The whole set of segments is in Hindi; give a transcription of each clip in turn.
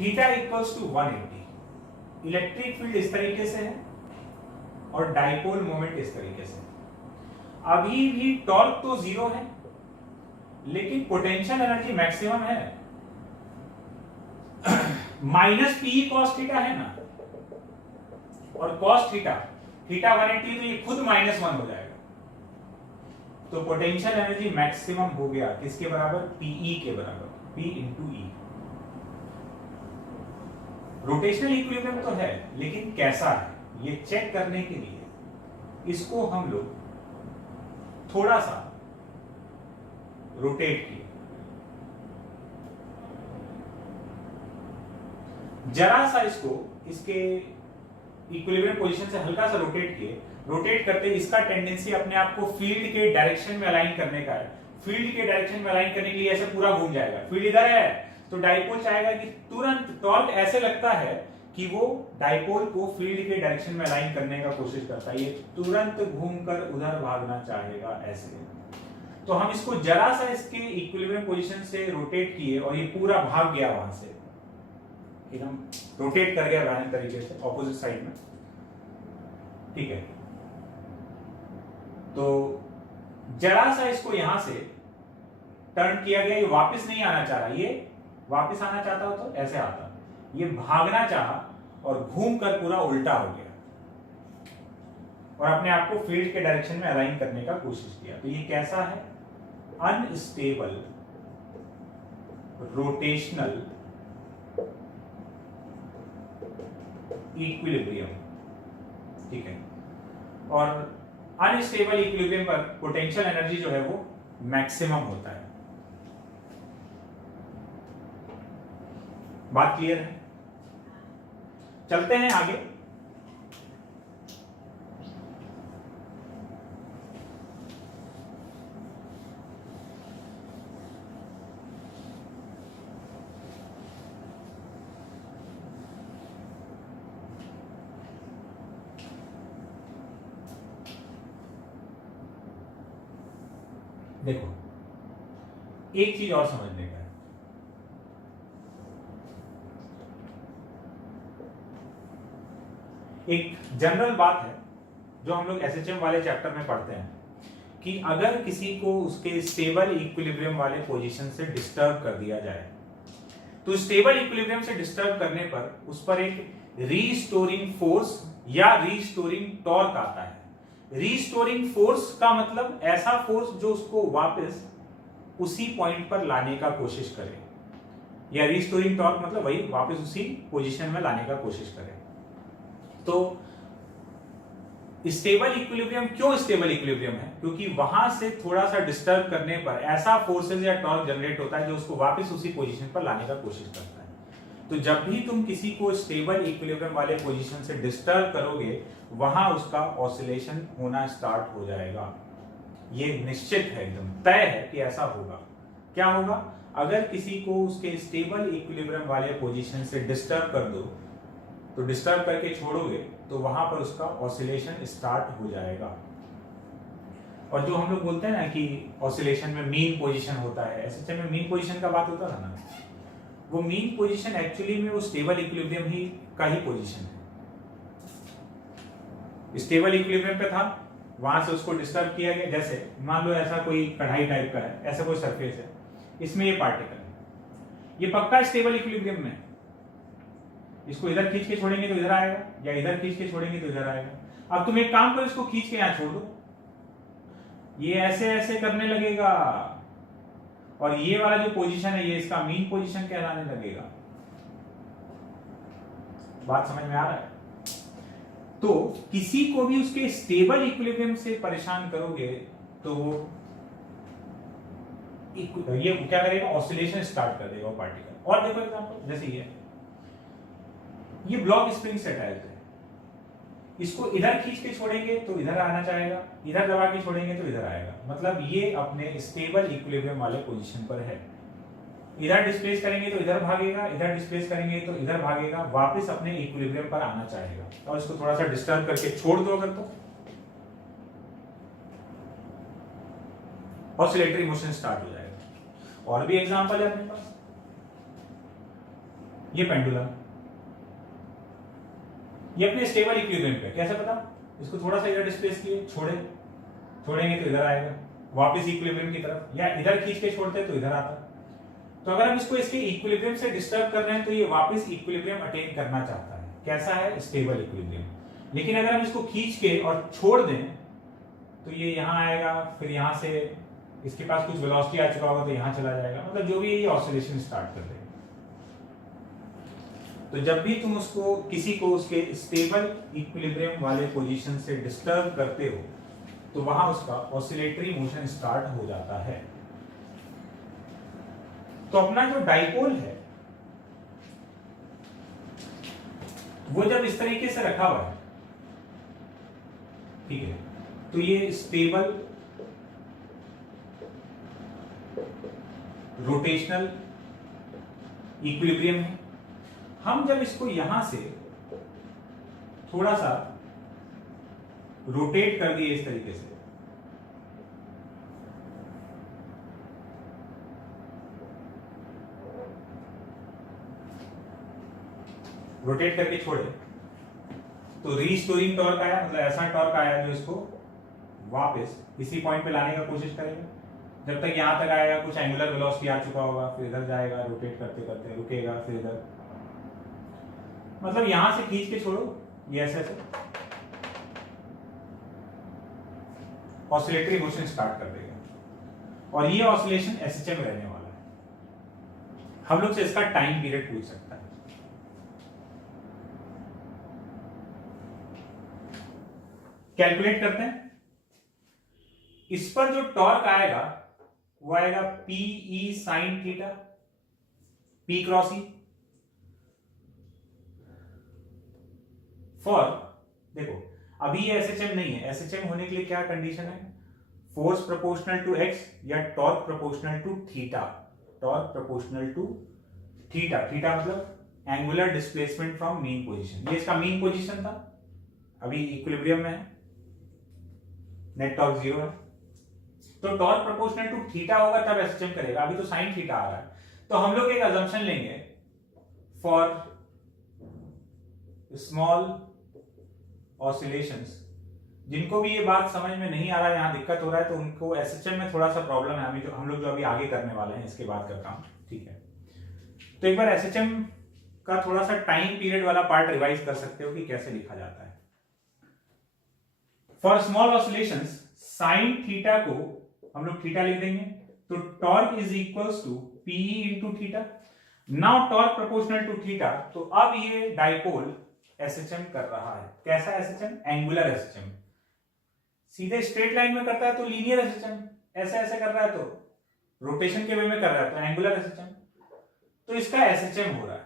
Theta equals to 180। Electric field इस तरीके से है और डाइपोल मोमेंट इस तरीके से। अभी भी टॉर्क तो जीरो है, लेकिन पोटेंशियल एनर्जी मैक्सिमम है। माइनस पी कॉस थीटा है ना, और कॉस थीटा 180 तो ये खुद -1 हो जाएगा। तो पोटेंशियल एनर्जी मैक्सिमम हो गया किसके बराबर? पीई के बराबर, P इंटू ई। रोटेशनल इक्विलिब्रियम तो है, लेकिन कैसा है ये चेक करने के लिए इसको हम लोग थोड़ा सा रोटेट किए, जरा सा इसको इसके इक्विलिब्रियम पोजीशन से हल्का सा रोटेट किए। रोटेट करते इसका टेंडेंसी अपने आप को फील्ड के डायरेक्शन में अलाइन करने का है। फील्ड के डायरेक्शन में अलाइन करने के लिए ऐसे पूरा घूम जाएगा। फील्ड इधर है तो डाइपोल चाहेगा कि तुरंत, टॉर्क ऐसे लगता है कि वो डाइपोल को फील्ड के डायरेक्शन में अलाइन करने का कोशिश करता है, ये तुरंत घूमकर उधर भागना चाहेगा ऐसे। तो हम इसको जरा सा इसके इक्विलिब्रियम पोजीशन से रोटेट किए और ये पूरा भाग गया वहां से, एकदम रोटेट कर गया रैंडम तरीके से ऑपोजिट साइड में। ठीक है, तो जरा सा इसको यहां से टर्न किया गया, ये वापस नहीं आना चाह रहा। ये वापस आना चाहता हो तो ऐसे आता, ये भागना चाहा और घूमकर पूरा उल्टा हो गया और अपने आप को फील्ड के डायरेक्शन में अलाइन करने का कोशिश किया। तो ये कैसा है? Unstable rotational equilibrium. ठीक है, और अनस्टेबल इक्विलिब्रियम पर पोटेंशियल एनर्जी जो है वो मैक्सिमम होता है। बात क्लियर है? चलते हैं आगे। देखो, एक चीज और समझने का है। एक जनरल बात है जो हम लोग एसएचएम वाले चैप्टर में पढ़ते हैं कि अगर किसी को उसके स्टेबल इक्विलिब्रियम वाले पोजीशन से डिस्टर्ब कर दिया जाए, तो स्टेबल इक्विलिब्रियम से डिस्टर्ब करने पर उस पर एक रीस्टोरिंग फोर्स या रीस्टोरिंग टॉर्क आता है। रीस्टोरिंग फोर्स का मतलब ऐसा फोर्स जो उसको वापस उसी पॉइंट पर लाने का कोशिश करे, या रीस्टोरिंग टॉर्क मतलब वही वापस उसी पोजीशन में लाने का कोशिश करे। तो स्टेबल इक्विलिब्रियम क्यों स्टेबल इक्विलिब्रियम है? क्योंकि वहां से थोड़ा सा डिस्टर्ब करने पर ऐसा फोर्सेस या टॉर्क जनरेट होता है जो उसको वापस उसी पोजीशन पर लाने का कोशिश करता है। तो जब भी तुम किसी को स्टेबल इक्विलिब्रियम वाले पोजीशन से डिस्टर्ब करोगे, वहां उसका ऑसिलेशन होना स्टार्ट हो जाएगा। ये निश्चित है, एकदम तय है कि ऐसा होगा। क्या होगा? अगर किसी को उसके स्टेबल इक्विलिब्रियम वाले पोजीशन से डिस्टर्ब कर दो, तो डिस्टर्ब करके छोड़ोगे तो वहां पर उसका ऑसिलेशन स्टार्ट हो जाएगा। और जो हम लोग बोलते हैं ना कि ऑसिलेशन में मीन पोजीशन होता है, ऐसे में मीन पोजीशन का बात होता था ना, वो मीन पोजीशन एक्चुअली में वो स्टेबल इक्विलिब्रियम ही का ही पोजीशन है। स्टेबल इक्विलिब्रियम पे था, वहां से उसको डिस्टर्ब किया गया। जैसे मान लो ऐसा कोई कढ़ाई टाइप का है, ऐसा कोई सरफेस है, इसमें ये पार्टिकल है, ये पक्का स्टेबल इक्विलिब्रियम में है। इसको इधर खींच के छोड़ेंगे तो इधर आएगा, या इधर खींच के छोड़ेंगे तो इधर आएगा। अब तुम एक काम करो, इसको खींच के यहां छोड़ दो, ये ऐसे ऐसे करने लगेगा, और ये वाला जो पोजीशन है ये इसका मीन पोजीशन कहलाने लगेगा। बात समझ में आ रहा है? तो किसी को भी उसके स्टेबल इक्विलिब्रियम से परेशान करोगे तो वो ये क्या करेगा? ऑसिलेशन स्टार्ट कर देगा वो पार्टिकल। और देखो एग्जांपल, जैसे ये ब्लॉक स्प्रिंग से अटैच है, इसको इधर खींच के छोड़ेंगे तो इधर आना चाहेगा, इधर दबा के छोड़ेंगे तो इधर आएगा। मतलब ये अपने स्टेबल इक्विलिब्रियम वाले पोजीशन पर है। इधर डिस्प्लेस करेंगे तो इधर भागेगा, इधर डिस्प्लेस करेंगे तो इधर भागेगा, वापस अपने इक्विलिब्रियम पर आना चाहेगा। और इसको थोड़ा सा डिस्टर्ब करके छोड़ दो अगर, तो ऑसिलेटरी मोशन स्टार्ट हो जाएगा। और भी एग्जांपल है अपने पास, ये पेंडुलम, ये अपने स्टेबल इक्विलिब्रियम पे, कैसे पता? इसको थोड़ा सा इधर डिस्प्लेस किए, छोड़ेंगे तो इधर आएगा वापस इक्विलिब्रियम की तरफ, या इधर खींच के छोड़ते तो इधर आता। तो अगर हम इसको इसके इक्विलिब्रियम से डिस्टर्ब कर रहे हैं तो ये वापस इक्विलिब्रियम अटेन करना चाहता है। कैसा है? Stable equilibrium. लेकिन अगर हम इसको खींच के और छोड़ दें तो ये यहां आएगा, फिर यहां से इसके पास कुछ वेलोसिटी आ चुका होगा तो यहां चला जाएगा, मतलब जो भी ये ऑसिलेशन स्टार्ट कर देगा। तो जब भी तुम उसको किसी को उसके स्टेबल इक्विलिब्रियम वाले पोजीशन से डिस्टर्ब करते हो तो वहां उसका ऑसिलेटरी मोशन स्टार्ट हो जाता है। तो अपना जो डाइपोल है वो जब इस तरीके से रखा हुआ है, ठीक है, तो ये स्टेबल रोटेशनल इक्विलिब्रियम है। हम जब इसको यहां से थोड़ा सा रोटेट कर दिए इस तरीके से, रोटेट करके छोड़े तो रीस्टोरिंग टॉर्क आया, मतलब ऐसा टॉर्क आया जो इसको वापस इसी पॉइंट पे लाने का कोशिश करेगा। जब तक यहां तक आएगा कुछ एंगुलर वेलोसिटी आ चुका होगा, फिर इधर जाएगा, रोटेट करते करते रुकेगा, फिर इधर, मतलब यहां से खींच के छोड़ो, ये ऐसे ऑसिलेटरी मोशन स्टार्ट कर देगा। और ये ऑसिलेशन एसएचएम रहने वाला है। हम लोग से इसका टाइम पीरियड पूछ सकता है। कैलकुलेट करते हैं। इस पर जो टॉर्क आएगा वो आएगा p E sine theta, p cross E, for, देखो अभी ये एसएचएम नहीं है। एसएचएम होने के लिए क्या कंडीशन है? फोर्स प्रोपोर्शनल टू एक्स या torque proportional to theta. Torque proportional to theta, theta मतलब angular displacement from mean position. ये इसका मीन पोजीशन था, अभी इक्विलिब्रियम में है, नेट टॉर्क 0 है। तो टॉर्क प्रोपोर्शनल टू थीटा होगा तब एसएचएम करेगा, अभी तो साइन थीटा आ रहा है। तो हम लोग एक अजम्पशन लेंगे फॉर स्मॉल ऑसिलेशंस। जिनको भी ये बात समझ में नहीं आ रहा है, यहां दिक्कत हो रहा है, तो उनको एसएचएम में थोड़ा सा प्रॉब्लम है। हम लोग जो अभी आगे करने वाले हैं इसके बाद का काम, ठीक है। तो एक बार एसएचएम का थोड़ा सा टाइम पीरियड वाला पार्ट रिवाइज कर सकते हो कि कैसे लिखा जाता है। For small oscillations sine theta को हम लोग थीटा लिख देंगे, तो torque is equals to PE into theta. Now torque proportional to theta, तो अब ये डाइपोल एसएचएम कर रहा है। कैसा एसएचएम? Angular SHM. सीधे स्ट्रेट लाइन में करता है तो लीनियर एसएचएम, ऐसे ऐसे कर रहा है तो रोटेशन के वे में कर रहा है तो एंगुलर एसएचएम। तो इसका एसएचएम हो रहा है,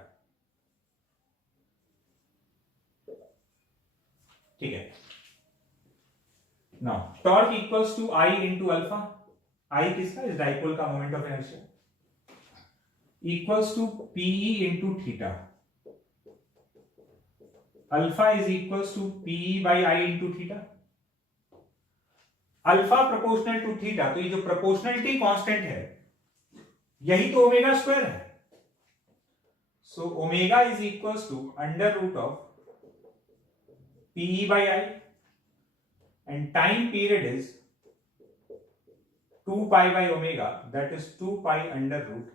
ठीक है। Now torque equals to I into alpha. I किसका? इस डाइपोल का moment of inertia, equals to PE into theta. Alpha is equals to P E by I into theta. Alpha proportional to theta, तो ये जो प्रोपोर्शनलिटी कांस्टेंट है यही तो ओमेगा स्क्वायर है। So omega is equals to under root of P by by, and time period is 2 pi by omega, that is 2 pi under root।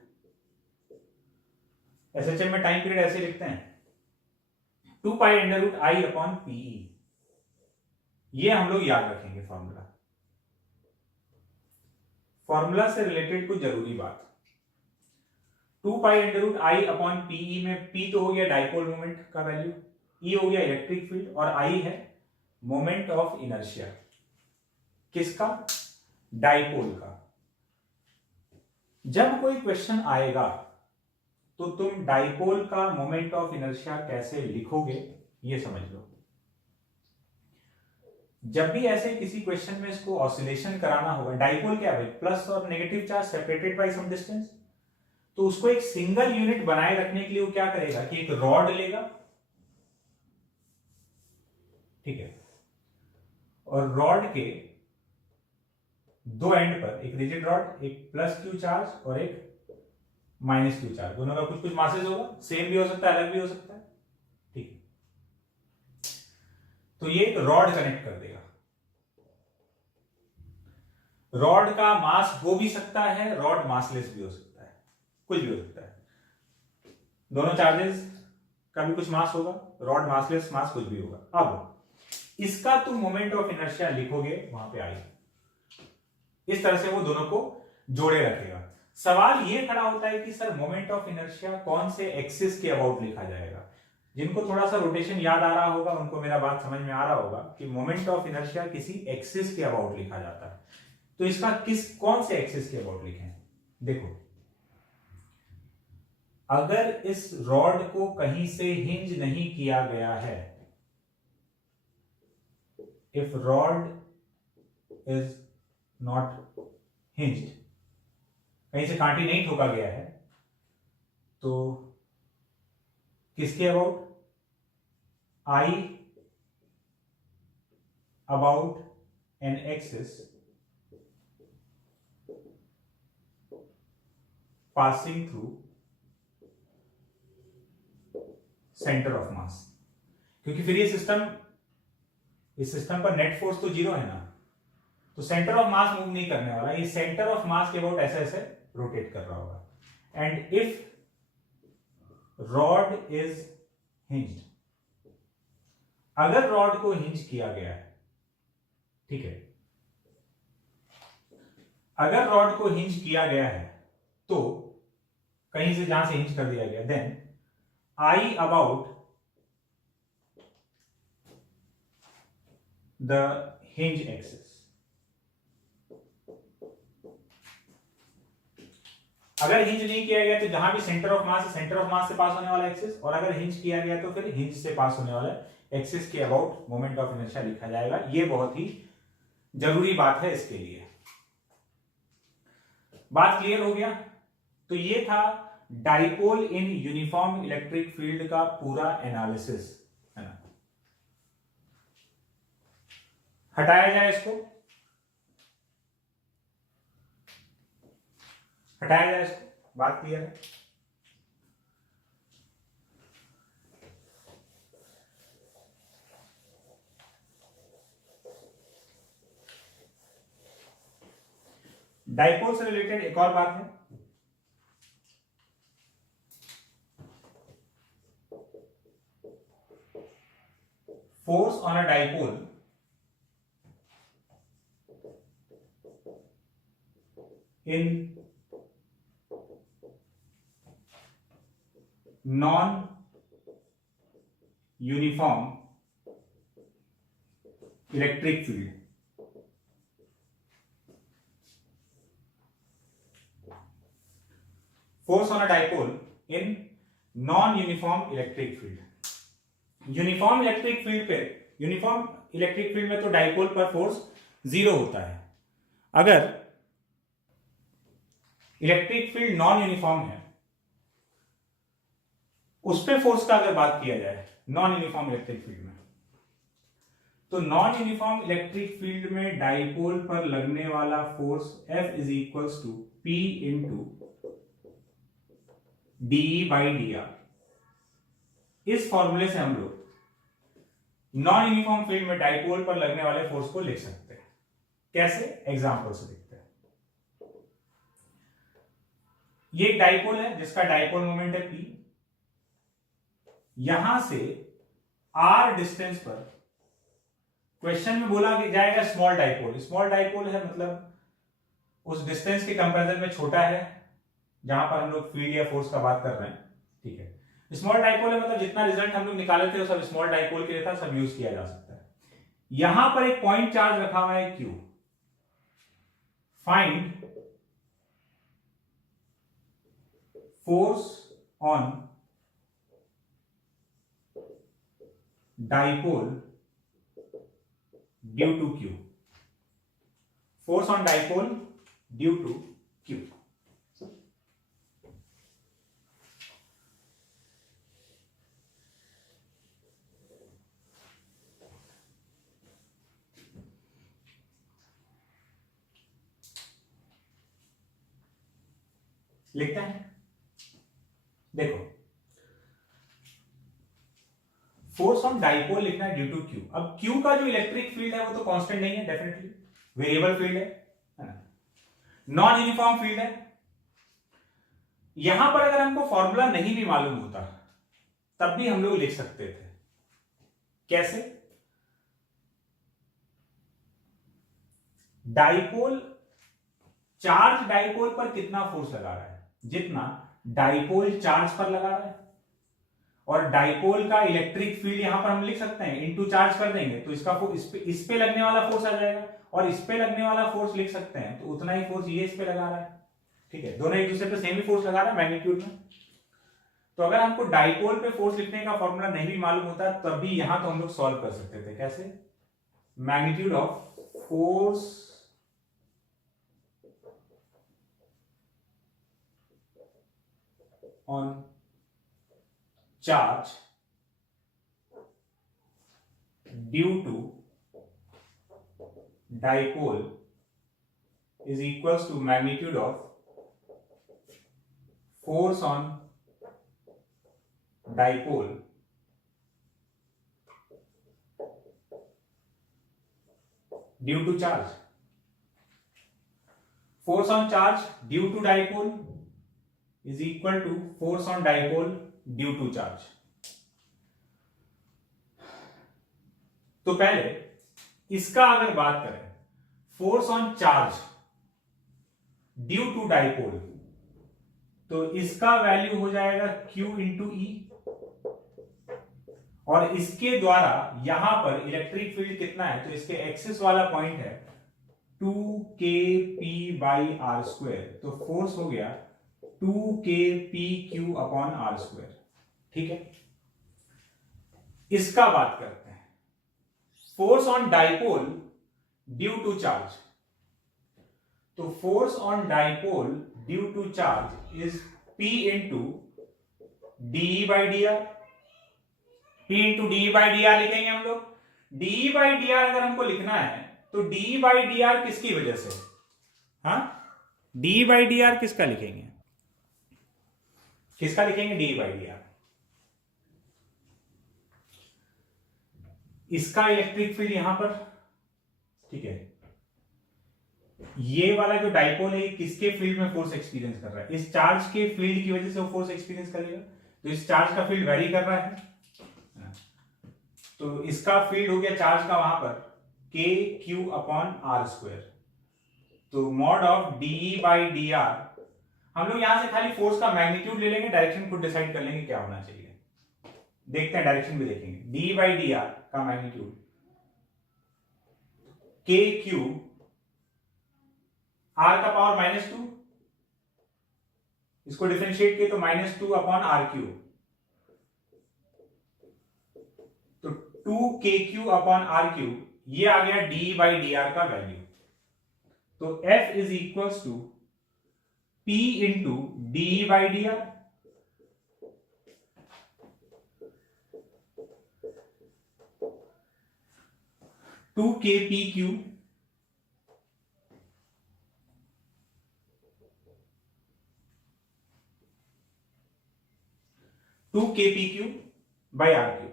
SHM में टाइम पीरियड ऐसे लिखते हैं 2 pi under root I upon PE। ये हम लोग याद रखेंगे फॉर्मूला। फॉर्मूला से रिलेटेड कुछ जरूरी बात, 2 pi under root I upon PE में P तो हो गया डाइपोल मोमेंट का वैल्यू, E हो गया इलेक्ट्रिक फील्ड, और I है मोमेंट ऑफ इनर्शिया। किसका? डाइपोल का। जब कोई क्वेश्चन आएगा तो तुम डाइपोल का मोमेंट ऑफ इनर्शिया कैसे लिखोगे ये समझ लो। जब भी ऐसे किसी क्वेश्चन में इसको ऑसिलेशन कराना होगा, डाइपोल क्या है? प्लस और negative charge separated by some distance. तो उसको एक सिंगल यूनिट बनाए रखने के लिए वो क्या करेगा कि एक रॉड लेगा, ठीक है, और रॉड के दो एंड पर एक रिजिड रॉड, एक प्लस क्यू चार्ज और एक माइनस क्यू चार्ज, दोनों का कुछ कुछ मासेस होगा, सेम भी हो सकता है अलग भी हो सकता है, ठीक है। तो ये एक रॉड कनेक्ट कर देगा, रॉड का मास हो भी सकता है, रॉड मासलेस भी हो सकता है, कुछ भी हो सकता है, दोनों चार्जेस का भी कुछ मास होगा, रॉड मासलेस मास कुछ भी होगा। अब इसका तुम मोमेंट ऑफ इनर्शिया लिखोगे वहां पे आई, इस तरह से वो दोनों को जोड़े रखेगा। सवाल ये खड़ा होता है कि सर मोमेंट ऑफ इनर्शिया कौन से एक्सिस के अबाउट लिखा जाएगा। जिनको थोड़ा सा रोटेशन याद आ रहा होगा उनको मेरा बात समझ में आ रहा होगा कि मोमेंट ऑफ इनर्शिया किसी एक्सिस के अबाउट लिखा जाता है। तो इसका कौन से एक्सिस के अबाउट लिखें, देखो अगर इस रॉड को कहीं से हिंज नहीं किया गया है, if rod is not hinged, कहीं से कांटी नहीं ठोका गया है, तो किसके about, I about an axis passing through centre of mass. क्योंकि फिर ये सिस्टम, इस सिस्टम पर नेट फोर्स तो जीरो है ना, तो सेंटर ऑफ मास मूव नहीं करने वाला, ये सेंटर ऑफ मास के अबाउट ऐसे ऐसे रोटेट कर रहा होगा। And if rod is hinged, अगर रॉड को हिंज किया गया है, ठीक है, अगर रॉड को हिंज किया गया है तो कहीं से जहां से हिंज कर दिया गया, then I about the hinge axis, अगर हिंज नहीं किया गया तो जहां भी सेंटर ऑफ मास है, सेंटर ऑफ मास से पास होने वाला एक्सिस, और अगर हिंज किया गया तो फिर हिंज से पास होने वाला एक्सिस के अबाउट मोमेंट ऑफ इनर्शिया लिखा जाएगा। ये बहुत ही जरूरी बात है इसके लिए। बात क्लियर हो गया? तो ये था dipole in uniform electric field का पूरा एनालिसिस, है ना। हटाया जाए इसको, हटाया जाए इसको, बात क्लियर है? डाइपोल से रिलेटेड एक और बात है, force on a dipole in non-uniform electric field, force on a dipole in non-uniform electric field। Uniform electric field पे, यूनिफॉर्म इलेक्ट्रिक फील्ड में तो डाइपोल पर फोर्स जीरो होता है। अगर इलेक्ट्रिक फील्ड नॉन यूनिफॉर्म है, उस पे फोर्स का अगर बात किया जाए नॉन यूनिफॉर्म इलेक्ट्रिक फील्ड में, तो नॉन यूनिफॉर्म इलेक्ट्रिक फील्ड में डाइपोल पर लगने वाला force F is equals to P into DE by DR। इस फॉर्मूले से हम लोग नॉन यूनिफॉर्म फील्ड में डाइपोल पर लगने वाले फोर्स को लिख सकते हैं। कैसे? एग्जांपल से देखते हैं। ये एक डाइपोल है जिसका डाइपोल मोमेंट है P, यहां से R डिस्टेंस पर, क्वेश्चन में बोला कि जाएगा स्मॉल डाइपोल, स्मॉल डाइपोल है मतलब उस डिस्टेंस के कंपैरिजन में छोटा है जहां पर हम लोग फील्ड या फोर्स का बात कर रहे हैं, ठीक है। स्मॉल डाइपोल है मतलब जितना रिजल्ट हम लोग निकाले थे वो सब स्मॉल डाइपोल के लिए था, सब यूज किया जा सकता है। यहां पर एक पॉइंट चार्ज रखा हुआ है Q, find force on dipole due to Q, force on dipole due to Q। लिखते हैं फोर्स ऑन डाइपोल लिखना है ड्यू टू क्यू। अब क्यू का जो इलेक्ट्रिक फील्ड है वो तो कांस्टेंट नहीं है, डेफिनेटली वेरिएबल फील्ड है ना, नॉन यूनिफॉर्म फील्ड है। यहां पर अगर हमको फॉर्मूला नहीं भी मालूम होता तब भी हम लोग लिख सकते थे। कैसे? डाइपोल, चार्ज डाइपोल पर कितना फोर्स लगा रहा है, जितना डाइपोल चार्ज पर लगा रहा है, और डाइपोल का इलेक्ट्रिक फील्ड यहां पर हम लिख सकते हैं, इनटू चार्ज कर देंगे तो इसका इस पे लगने वाला फोर्स आ जाएगा, और इस पे लगने वाला फोर्स लिख सकते हैं तो उतना ही फोर्स ये इस पे लगा रहा है। ठीक है, दोनों एक दूसरे पे सेम ही फोर्स लगा रहा है मैग्नीट्यूड में। तो अगर हमको डाइपोल पे फोर्स लिखने का फॉर्मूला नहीं भी मालूम होता तब भी यहां तो हम लोग सॉल्व कर सकते थे। कैसे? Magnitude of force on charge due to dipole is equals to magnitude of force on dipole due to charge. Force on charge due to dipole is equal to force on dipole due to charge. तो पहले इसका अगर बात करें, force on charge due to dipole, तो इसका वैल्यू हो जाएगा Q इंटू ई, और इसके द्वारा यहां पर इलेक्ट्रिक फील्ड कितना है, तो इसके एक्सिस वाला पॉइंट है 2kp/r², तो फोर्स हो गया 2kpq/r²। ठीक है, इसका बात करते हैं force on dipole due to charge. तो force on dipole due to charge is P into DE/dr। P into DE/dr लिखेंगे हम लोग। DE/dr अगर हमको लिखना है तो DE/dr किसकी वजह से, हाँ DE/dr किसका लिखेंगे, किसका लिखेंगे DE/dr? इसका इलेक्ट्रिक फील्ड यहां पर, ठीक है, ये वाला जो डाइपोल है किसके फील्ड में फोर्स एक्सपीरियंस कर रहा है, इस चार्ज के फील्ड की वजह से वो फोर्स एक्सपीरियंस करेगा। तो इस चार्ज का फील्ड वेरी कर रहा है, तो इसका फील्ड हो गया चार्ज का वहां पर kq/r²। तो मॉड ऑफ DE/dr, हम लोग यहां से खाली फोर्स का मैग्नीट्यूड ले लेंगे, डायरेक्शन खुद डिसाइड कर लेंगे क्या होना चाहिए। देखते हैं, डायरेक्शन भी देखेंगे। DE/dr का मैग्नीट्यूड kq, r का पावर -2, इसको डिफरेंशिएट किए तो -2/r³, तो 2kq/r³, ये आ गया DE/dr का वैल्यू। तो F is equals to P into DE/dr, two kpq by r³।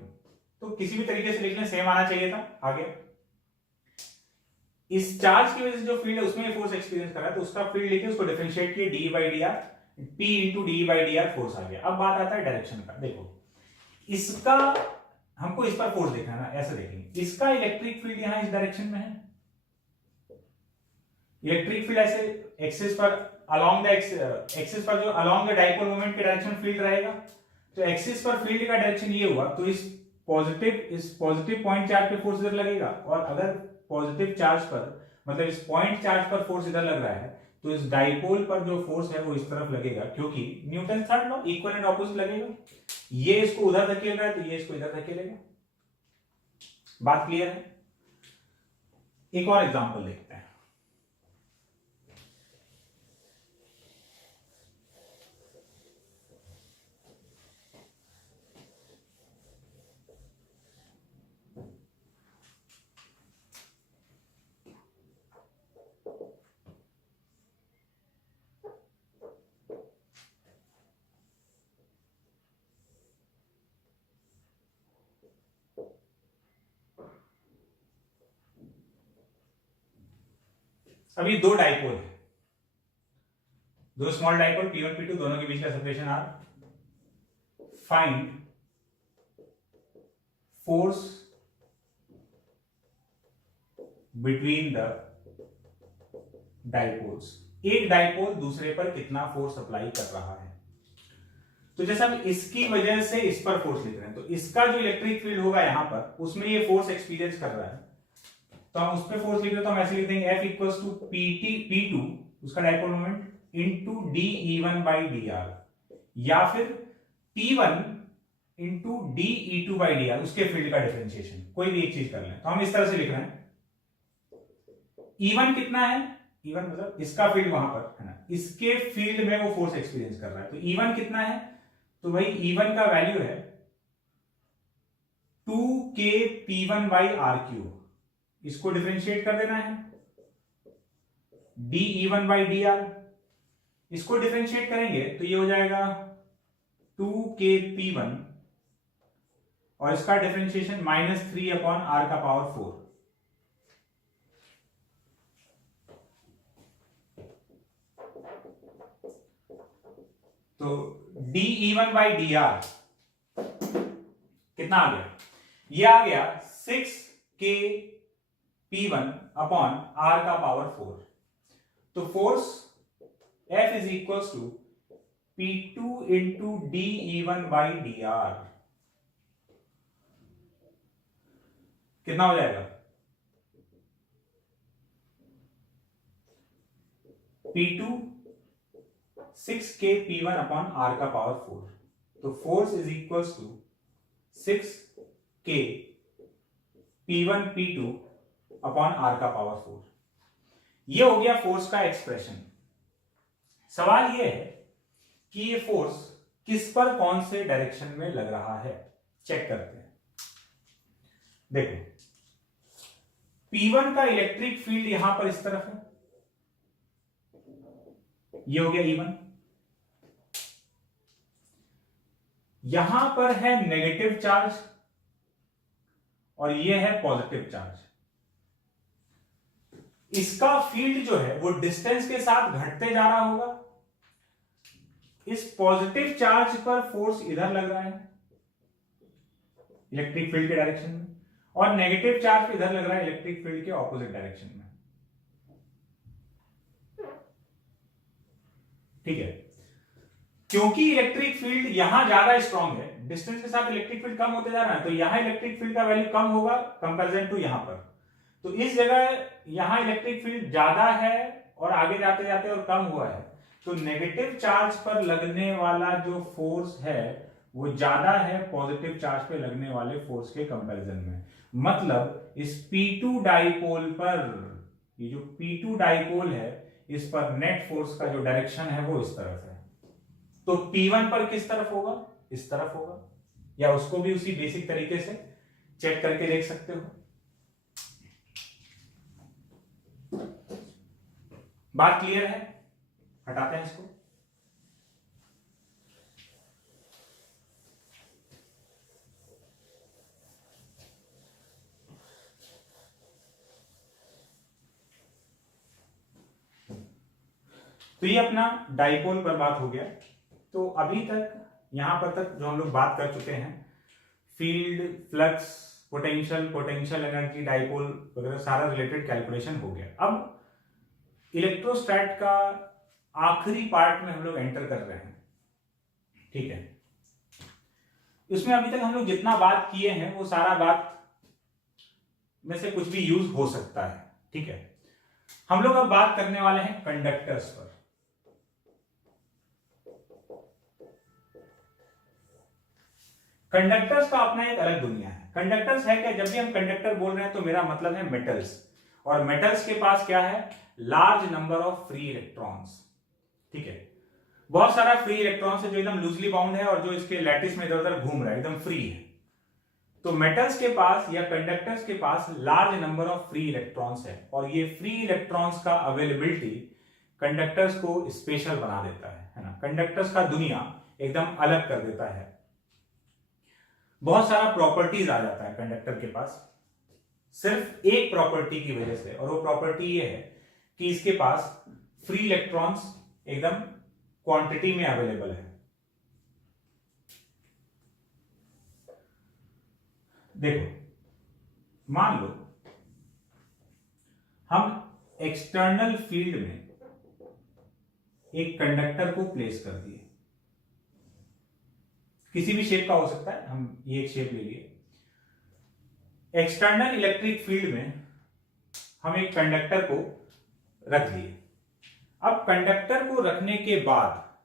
तो किसी भी तरीके से लिखने सेम आना चाहिए था। आगे इस चार्ज की वजह से जो फील्ड है उसमें फोर्स एक्सपीरियंस कर रहा है, तो उसका फील्ड लिखे, उसको डिफरेंशिएट किए DE/dr, P into DE/dr force आ गया। अब बात आता है डायरेक्शन का। देखो इसका हमको इस पर फोर्स देखना है ना, ऐसे देखेंगे, इसका इलेक्ट्रिक फील्ड यहां इस डायरेक्शन में है, इलेक्ट्रिक फील्ड ऐसे एक्सिस पर अलोंग द एक्सिस पर जो अलोंग द डाइपोल मोमेंट के डायरेक्शन फील्ड रहेगा, तो एक्सिस पर फील्ड का डायरेक्शन ये हुआ, तो इस पॉजिटिव पॉइंट चार्ज पे फोर्स इधर लगेगा, और अगर पॉजिटिव चार्ज पर मतलब इस पॉइंट चार्ज पर फोर्स इधर लग रहा है, तो इस डाइपोल पर जो फोर्स है वो इस तरफ लगेगा, क्योंकि Newton third law, equal and opposite लगेगा। ये इसको उधर धकेल रहा है तो ये इसको इधर धकेलेगा। बात क्लियर है? एक और एग्जांपल देखते हैं। अब ये दो डाइपोल है, दो स्मॉल डाइपोल P1 P2, दोनों के बीच का separation R। Find force between the dipoles. एक डाइपोल दूसरे पर कितना फोर्स अप्लाई कर रहा है। तो जैसे हम इसकी वजह से इस पर फोर्स लिख रहे हैं, तो इसका जो इलेक्ट्रिक फील्ड होगा यहां पर, उसमें ये फोर्स एक्सपीरियंस कर रहा है, तो हम उस पर फोर्स लिख रहे हैं, तो हम ऐसे लिख देंगे F इक्वल्स टू P2 उसका dipole moment into DE1 by dr, या फिर P1 into DE2 by dr, उसके फील्ड का डिफरेंशिएशन, कोई भी एक चीज कर लें। तो हम इस तरह से लिख रहे हैं, E1 कितना है, E1 मतलब इसका फील्ड वहां पर है ना, इसके फील्ड में वो फोर्स एक्सपीरियंस कर रहा है, तो E1 कितना है, तो भाई E1 का वैल्यू है 2kP1 बाई r3, इसको डिफरेंशिएट कर देना है, DE1 बाई dr, इसको डिफरेंशिएट करेंगे तो ये हो जाएगा 2kP1 और इसका डिफरेंशिएशन -3 अपॉन r का पावर 4। तो DE1 बाई dr कितना आ गया, ये आ गया 6kP1 अपॉन r का पावर 4। तो force F is equal to P2 into DE1 by dr, कितना हो जाएगा, P2 6kP1 अपॉन r का पावर 4। तो force is equal to 6kP1 P2 upon r का पावर 4। ये हो गया फोर्स का एक्सप्रेशन। सवाल ये है कि ये फोर्स किस पर कौन से डायरेक्शन में लग रहा है, चेक करते हैं। देखो P1 का इलेक्ट्रिक फील्ड यहां पर इस तरफ है, ये हो गया E1। यहां पर है नेगेटिव चार्ज और ये है पॉजिटिव चार्ज। इसका फील्ड जो है वो डिस्टेंस के साथ घटते जा रहा होगा। इस पॉजिटिव चार्ज पर फोर्स इधर लग रहा है इलेक्ट्रिक फील्ड के डायरेक्शन में, और नेगेटिव चार्ज पे इधर लग रहा है इलेक्ट्रिक फील्ड के ऑपोजिट डायरेक्शन में। ठीक है, क्योंकि इलेक्ट्रिक फील्ड यहां ज्यादा स्ट्रांग है, डिस्टेंस के साथ इलेक्ट्रिक फील्ड कम होते जा रहा है, तो यहां इलेक्ट्रिक फील्ड का वैल्यू कम होगा कंपैरिजन टू यहां पर। तो इस जगह यहां इलेक्ट्रिक फील्ड ज्यादा है और आगे जाते जाते और कम हुआ है, तो नेगेटिव चार्ज पर लगने वाला जो फोर्स है वो ज्यादा है पॉजिटिव चार्ज पे लगने वाले फोर्स के कंपैरिजन में। मतलब इस P2 डाइपोल पर, ये जो P2 डाइपोल है, इस पर नेट फोर्स का जो डायरेक्शन है वो इस तरफ है। तो P1 पर किस तरफ होगा, इस तरफ होगा, या उसको भी उसी बेसिक तरीके से चेक करके देख सकते हो। बात क्लियर है, हटाते हैं इसको। तो ये अपना डाइपोल पर बात हो गया। तो अभी तक यहां पर तक जो हम लोग बात कर चुके हैं, field, flux, potential energy, dipole वगैरह सारा रिलेटेड कैलकुलेशन हो गया। अब इलेक्ट्रोस्टैट का आखिरी पार्ट में हम लोग एंटर कर रहे हैं। ठीक है, इसमें अभी तक हम लोग जितना बात किए हैं वो सारा बात में से कुछ भी यूज हो सकता है। ठीक है, हम लोग अब बात करने वाले हैं कंडक्टर्स पर। कंडक्टर्स का अपना एक अलग दुनिया है। कंडक्टर्स है क्या, जब भी हम कंडक्टर बोल रहे हैं तो मेरा मतलब है मेटल्स, और मेटल्स के पास क्या है, large number of free electrons. ठीक है, बहुत सारा फ्री इलेक्ट्रॉन्स है जो एकदम लूजली बाउंड है और जो इसके लैटिस में इधर उधर घूम रहा है, एकदम फ्री है। तो मेटल्स के पास या कंडक्टर्स के पास large number of free electrons है, और ये फ्री इलेक्ट्रॉन्स का अवेलेबिलिटी कंडक्टर्स को स्पेशल बना देता है ना, कंडक्टर्स का दुनिया एकदम अलग कर देता है। बहुत सारा प्रॉपर्टीज आ जाता है कंडक्टर के पास सिर्फ एक प्रॉपर्टी की वजह से, और वो प्रॉपर्टी ये है कि इसके पास फ्री इलेक्ट्रॉन्स एकदम क्वांटिटी में अवेलेबल है। देखो मान लो हम एक्सटर्नल फील्ड में एक कंडक्टर को प्लेस कर दिए, किसी भी शेप का हो सकता है, हम ये एक शेप ले लिए। एक्सटर्नल इलेक्ट्रिक फील्ड में हम एक कंडक्टर को रख दिए। अब कंडक्टर को रखने के बाद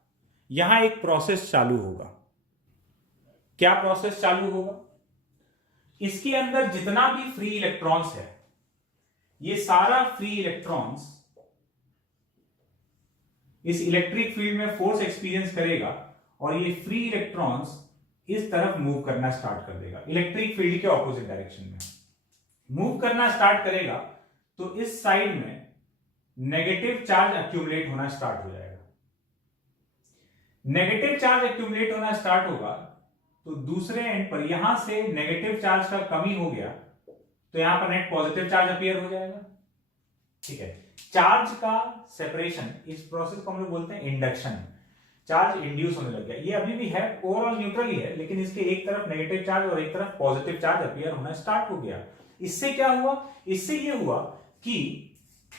यहां एक प्रोसेस चालू होगा। क्या प्रोसेस चालू होगा? इसके अंदर जितना भी फ्री इलेक्ट्रॉन्स है, ये सारा फ्री इलेक्ट्रॉन्स इस इलेक्ट्रिक फील्ड में फोर्स एक्सपीरियंस करेगा और ये फ्री इलेक्ट्रॉन्स इस तरफ मूव करना स्टार्ट कर देगा, इलेक्ट्रिक फील्ड के ऑपोजिट डायरेक्शन में मूव करना स्टार्ट करेगा। तो इस साइड में नेगेटिव चार्ज अक्यूमुलेट होना स्टार्ट हो जाएगा। नेगेटिव चार्ज अक्यूमुलेट होना स्टार्ट होगा तो दूसरे एंड पर यहां से नेगेटिव चार्ज का कमी हो गया तो यहां पर नेट पॉजिटिव चार्ज अपीयर हो जाएगा। ठीक है, चार्ज का सेपरेशन, इस प्रोसेस को हम लोग बोलते हैं इंडक्शन। चार्ज इंड्यूस होने लग गया, ये अभी भी है ओवरऑल न्यूट्रल ही है, लेकिन इसके एक तरफ नेगेटिव चार्ज और एक तरफ पॉजिटिव चार्ज अपीयर होना स्टार्ट हो गया। इससे क्या हुआ? इससे ये हुआ कि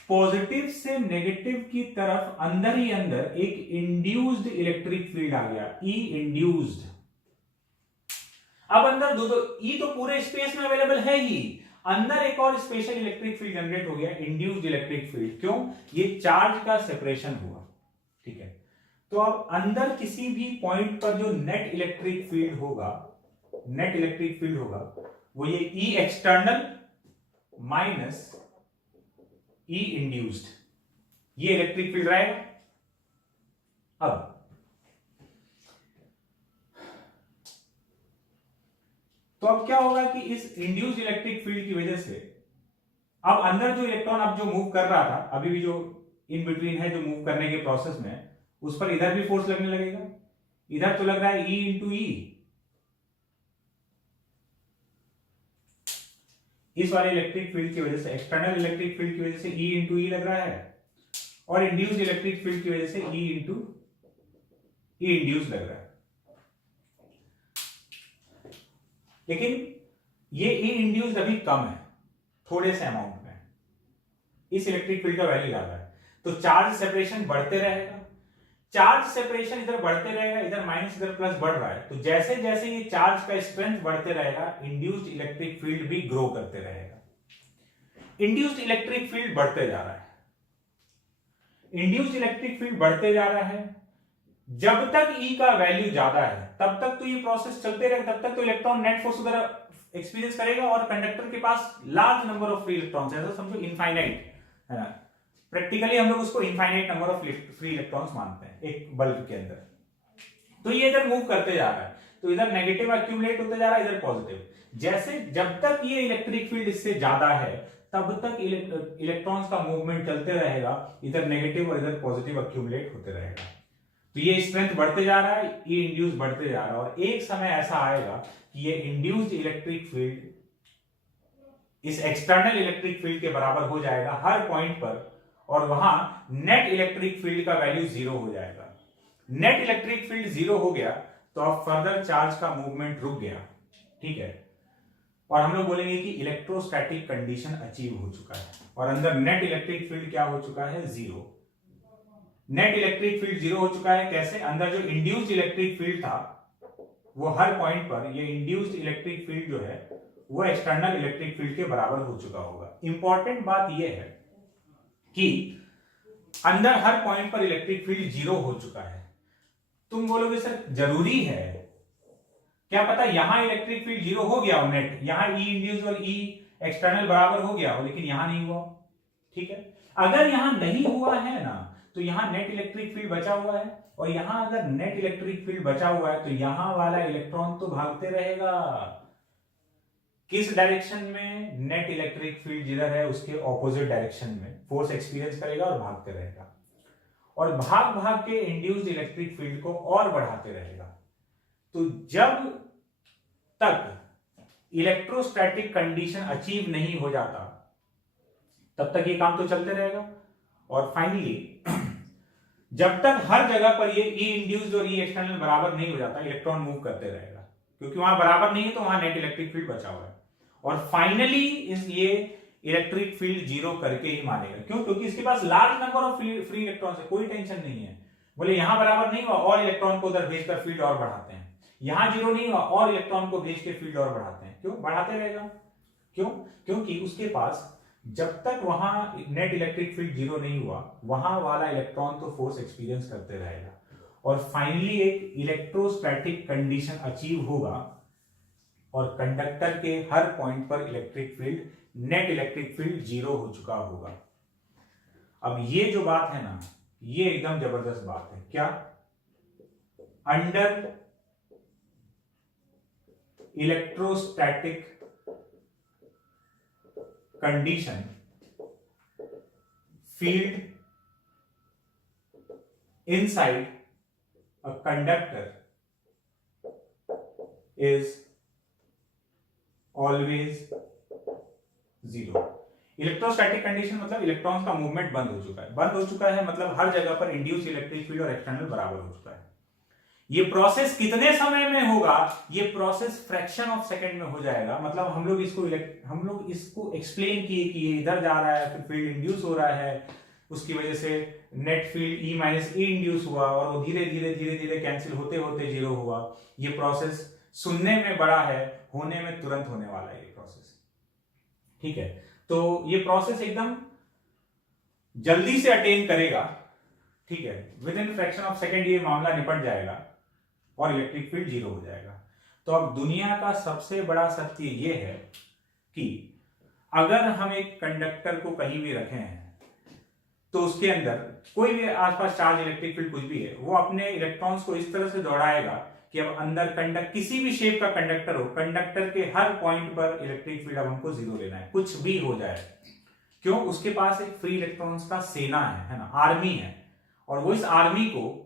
पॉजिटिव से नेगेटिव की तरफ अंदर ही अंदर एक इंड्यूस्ड इलेक्ट्रिक फील्ड आ गया, ई इंड्यूस्ड। अब अंदर दो ई तो पूरे स्पेस में अवेलेबल है ही, अंदर एक और स्पेशल इलेक्ट्रिक फील्ड जनरेट हो गया, इंड्यूस्ड इलेक्ट्रिक फील्ड। क्यों? ये चार्ज का सेपरेशन हुआ। ठीक है, तो अब अंदर किसी भी पॉइंट पर जो नेट इलेक्ट्रिक फील्ड होगा, नेट इलेक्ट्रिक फील्ड होगा वो ये ई एक्सटर्नल माइनस ई इंड्यूस्ड, ये इलेक्ट्रिक फील्ड रहेगा। अब तो अब क्या होगा कि इस इंड्यूस्ड इलेक्ट्रिक फील्ड की वजह से अब अंदर जो इलेक्ट्रॉन अब जो मूव कर रहा था, अभी भी जो इन बिटवीन है, जो मूव करने के प्रोसेस में, उस पर इधर भी फोर्स लगने लगेगा। इधर तो लग रहा है ई इंटू ई, इस वाले इलेक्ट्रिक फील्ड की वजह से, एक्सटर्नल इलेक्ट्रिक फील्ड की वजह से ई इंटू ई लग रहा है, और इंड्यूस्ड इलेक्ट्रिक फील्ड की वजह से ई इंटू ई इंड्यूस लग रहा है। लेकिन ये ई इंड्यूस्ड अभी कम है, थोड़े से अमाउंट में, इस इलेक्ट्रिक फील्ड का वैल्यू ज्यादा है, तो चार्ज सेपरेशन बढ़ते रहेगा। चार्ज सेपरेशन इधर बढ़ते रहेगा, इधर माइनस इधर प्लस बढ़ रहा है, तो जैसे जैसे ये चार्ज का स्ट्रेंथ बढ़ते रहेगा, इंड्यूस्ड इलेक्ट्रिक फील्ड भी ग्रो करते रहेगा। इंड्यूस्ड इलेक्ट्रिक फील्ड बढ़ते जा रहा है, इंड्यूस्ड इलेक्ट्रिक फील्ड बढ़ते जा रहा है। जब तक ई का वैल्यू ज्यादा है तब तक तो ये प्रोसेस चलते रहेगा, तब तक तो इलेक्ट्रॉन नेट फोर्स उधर एक्सपीरियंस करेगा और कंडक्टर के पास large number of free electrons है, तो समझो इनफाइनाइट है ना। प्रैक्टिकली हम लोग उसको infinite number of free electrons मानते हैं एक बल्ब के अंदर। तो ये इधर मूव करते जा रहा है, तो इधर नेगेटिव एक्यूमुलेट होते जा रहा है, इधर पॉजिटिव। जैसे जब तक ये इलेक्ट्रिक फील्ड इससे ज्यादा है तब तक इलेक्ट्रॉन्स का मूवमेंट चलते रहेगा, इधर नेगेटिव और इधर पॉजिटिव एक्यूमुलेट होते रहेगा। तो ये स्ट्रेंथ बढ़ते जा रहा है, ये इंड्यूस बढ़ते जा रहा है, और एक समय ऐसा आएगा कि ये इंड्यूस्ड इलेक्ट्रिक फील्ड इस एक्सटर्नल इलेक्ट्रिक फील्ड के बराबर हो जाएगा हर पॉइंट पर, और वहां नेट इलेक्ट्रिक फील्ड का वैल्यू जीरो हो जाएगा। नेट इलेक्ट्रिक फील्ड जीरो हो गया तो अब फर्दर चार्ज का मूवमेंट रुक गया। ठीक है, और हम लोग बोलेंगे कि इलेक्ट्रोस्टैटिक कंडीशन अचीव हो चुका है, और अंदर नेट इलेक्ट्रिक फील्ड क्या हो चुका है? Zero. Net electric field zero हो चुका है। कैसे? अंदर जो इंड्यूस्ड इलेक्ट्रिक फील्ड था वो हर पॉइंट पर, ये इंड्यूस्ड इलेक्ट्रिक फील्ड जो है वो एक्सटर्नल इलेक्ट्रिक फील्ड के बराबर हो चुका होगा। इंपॉर्टेंट बात यह है कि अंदर हर पॉइंट पर इलेक्ट्रिक फील्ड जीरो हो चुका है। तुम बोलोगे सर जरूरी है क्या? पता यहां इलेक्ट्रिक फील्ड जीरो हो गया हो, नेट यहां ई इंड्यूस और ई एक्सटर्नल बराबर हो गया हो, लेकिन यहां नहीं हुआ। ठीक है, अगर यहां नहीं हुआ है ना तो यहां नेट इलेक्ट्रिक फील्ड बचा हुआ है, और यहां अगर नेट इलेक्ट्रिक फील्ड बचा हुआ है तो यहां वाला इलेक्ट्रॉन तो भागते रहेगा। किस डायरेक्शन में? नेट इलेक्ट्रिक फील्ड जिधर है उसके ऑपोजिट डायरेक्शन में फोर्स एक्सपीरियंस करेगा और भागते रहेगा, और भाग भाग के इंड्यूस्ड इलेक्ट्रिक फील्ड को और बढ़ाते रहेगा। तो जब तक इलेक्ट्रोस्टैटिक कंडीशन अचीव नहीं हो जाता तब तक ये काम तो चलते रहेगा, और फाइनली जब तक हर जगह पर ये ई इंड्यूस्ड और ई एक्सटर्नल बराबर नहीं हो जाता, इलेक्ट्रॉन मूव करते रहेगा, क्योंकि वहां बराबर नहीं है तो वहां नेट इलेक्ट्रिक फील्ड बचा हुआ है। और फाइनली ये इलेक्ट्रिक फील्ड जीरो करके ही मानेगा। क्यों? क्योंकि इसके पास large number of free electrons है, कोई टेंशन नहीं है। बोले यहां बराबर नहीं हुआ और इलेक्ट्रॉन को उधर भेजकर फील्ड और बढ़ाते हैं, यहां जीरो नहीं हुआ और इलेक्ट्रॉन को भेज के फील्ड और बढ़ाते हैं। क्यों बढ़ाते रहेगा? क्यों? क्योंकि उसके पास जब तक वहां नेट इलेक्ट्रिक फील्ड जीरो नहीं हुआ, वहां वाला इलेक्ट्रॉन तो फोर्स एक्सपीरियंस करते रहेगा और फाइनली एक इलेक्ट्रोस्टैटिक कंडीशन अचीव होगा और कंडक्टर के हर पॉइंट पर electric field, net electric field zero हो चुका होगा। अब ये जो बात है ना, ये एकदम जबरदस्त बात है। क्या? Under electrostatic condition field inside a conductor is always zero। Electrostatic condition मतलब इलेक्ट्रॉन्स का मूवमेंट बंद हो चुका है। बंद हो चुका है मतलब हर जगह पर इंड्यूस इलेक्ट्रिक फील्ड और एक्सटर्नल बराबर हो चुका है। ये प्रोसेस कितने समय में होगा? ये प्रोसेस फ्रैक्शन ऑफ सेकंड में हो जाएगा। मतलब हम लोग इसको एक्सप्लेन किए कि ये इधर जा रहा है, फिर फील्ड इंड्यूस हो रहा है, उसकी वजह से नेट फील्ड ई माइनस ई इंड्यूस हुआ और वो धीरे धीरे कैंसिल होते होते जीरो हुआ। ये प्रोसेस सुनने में बड़ा है, होने में तुरंत होने वाला है ये प्रोसेस। ठीक है, तो ये प्रोसेस एकदम जल्दी से अटेन करेगा। ठीक है, with in fraction of second ये मामला निपट जाएगा और इलेक्ट्रिक फील्ड जीरो हो जाएगा। तो अब दुनिया का सबसे बड़ा सत्य ये है कि अगर हम एक कंडक्टर को कहीं भी रखे हैं तो उसके अंदर कोई भी आसपास चार्ज, इलेक्ट्रिक फील्ड कुछ भी है, वो अपने इलेक्ट्रॉन्स को इस तरह से दौड़ाएगा कि अब अंदर किसी भी शेप का कंडक्टर हो, कंडक्टर के हर पॉइंट पर इलेक्ट्रिक फील्ड अब हमको जीरो लेना है, कुछ भी हो जाए। क्यों? उसके पास एक फ्री इलेक्ट्रॉन्स का सेना है ना, आर्मी है, और वो इस आर्मी को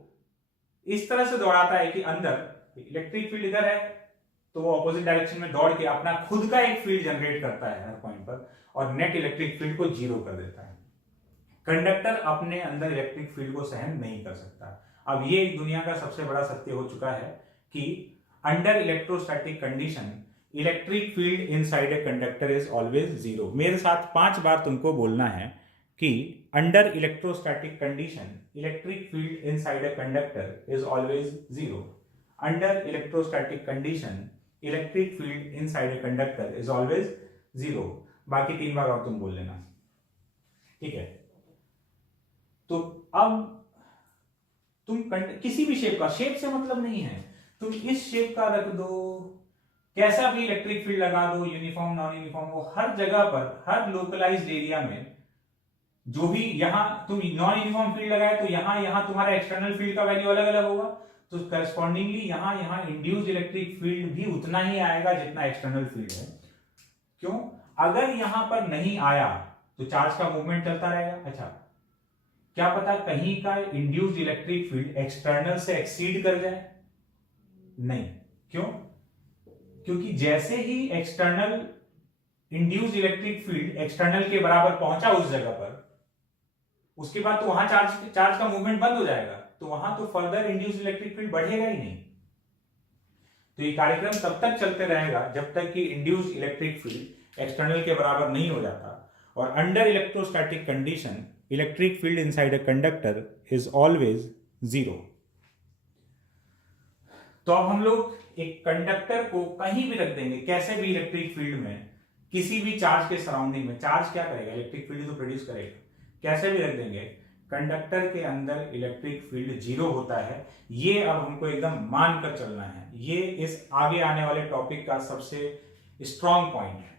इस तरह से दौड़ाता है कि अंदर इलेक्ट्रिक फील्ड इधर है तो वो ऑपोजिट डायरेक्शन में दौड़ के अपना खुद का एक फील्ड जनरेट करता है हर पॉइंट पर और नेट इलेक्ट्रिक फील्ड को जीरो कर देता है। कंडक्टर अपने अंदर इलेक्ट्रिक फील्ड को सहन नहीं कर सकता। अब ये दुनिया का सबसे बड़ा सत्य हो चुका है कि under electrostatic condition electric field inside a conductor is always zero. मेरे साथ 5 बार तुमको बोलना है कि under electrostatic condition electric field inside a conductor is always zero. Under electrostatic condition electric field inside a conductor is always zero. बाकी 3 बार और तुम बोल लेना। ठीक है, तो अब तुम किसी भी शेप का, शेप से मतलब नहीं है, तुम इस शेप का रख दो, कैसा भी इलेक्ट्रिक फील्ड लगा दो, यूनिफॉर्म नॉन यूनिफॉर्म, वो हर जगह पर, हर लोकलाइज्ड एरिया में जो भी, यहां तुम नॉन यूनिफॉर्म फील्ड लगाए तो यहां तुम्हारा एक्सटर्नल फील्ड का वैल्यू अलग अलग होगा, तो करस्पॉन्डिंगली यहां इंड्यूस्ड इलेक्ट्रिक फील्ड भी उतना ही आएगा जितना एक्सटर्नल फील्ड है। क्यों? अगर यहां पर नहीं आया तो चार्ज का मूवमेंट चलता रहेगा। अच्छा, क्या पता कहीं का इंड्यूस्ड इलेक्ट्रिक फील्ड एक्सटर्नल से एक्सीड कर जाए? नहीं। क्यों? क्योंकि जैसे ही external induced electric field external के बराबर पहुंचा उस जगह पर, उसके बाद तो वहां चार्ज का मूवमेंट बंद हो जाएगा, तो वहां तो फर्दर इंड्यूस्ड इलेक्ट्रिक फील्ड बढ़ेगा ही नहीं। तो ये कार्यक्रम तब तक चलते रहेगा जब तक कि इंड्यूस्ड इलेक्ट्रिक फील्ड एक्सटर्नल के बराबर नहीं हो जाता। और under electrostatic condition electric field inside a conductor is always zero. तो अब हम लोग एक कंडक्टर को कहीं भी रख देंगे, कैसे भी इलेक्ट्रिक फील्ड में, किसी भी चार्ज के सराउंडिंग में, चार्ज क्या करेगा? इलेक्ट्रिक फील्ड तो प्रोड्यूस करेगा। कैसे भी रख देंगे, कंडक्टर के अंदर इलेक्ट्रिक फील्ड जीरो होता है। ये अब हमको एकदम मानकर चलना है। ये इस आगे आने वाले टॉपिक का सबसे स्ट्रॉन्ग पॉइंट है।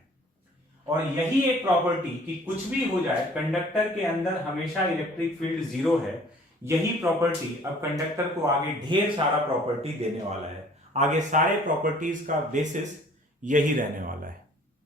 और यही एक प्रॉपर्टी कि कुछ भी हो जाए, कंडक्टर के अंदर हमेशा इलेक्ट्रिक फील्ड जीरो है, यही प्रॉपर्टी अब कंडक्टर को आगे ढेर सारा प्रॉपर्टी देने वाला है। आगे सारे प्रॉपर्टीज का बेसिस यही रहने वाला है।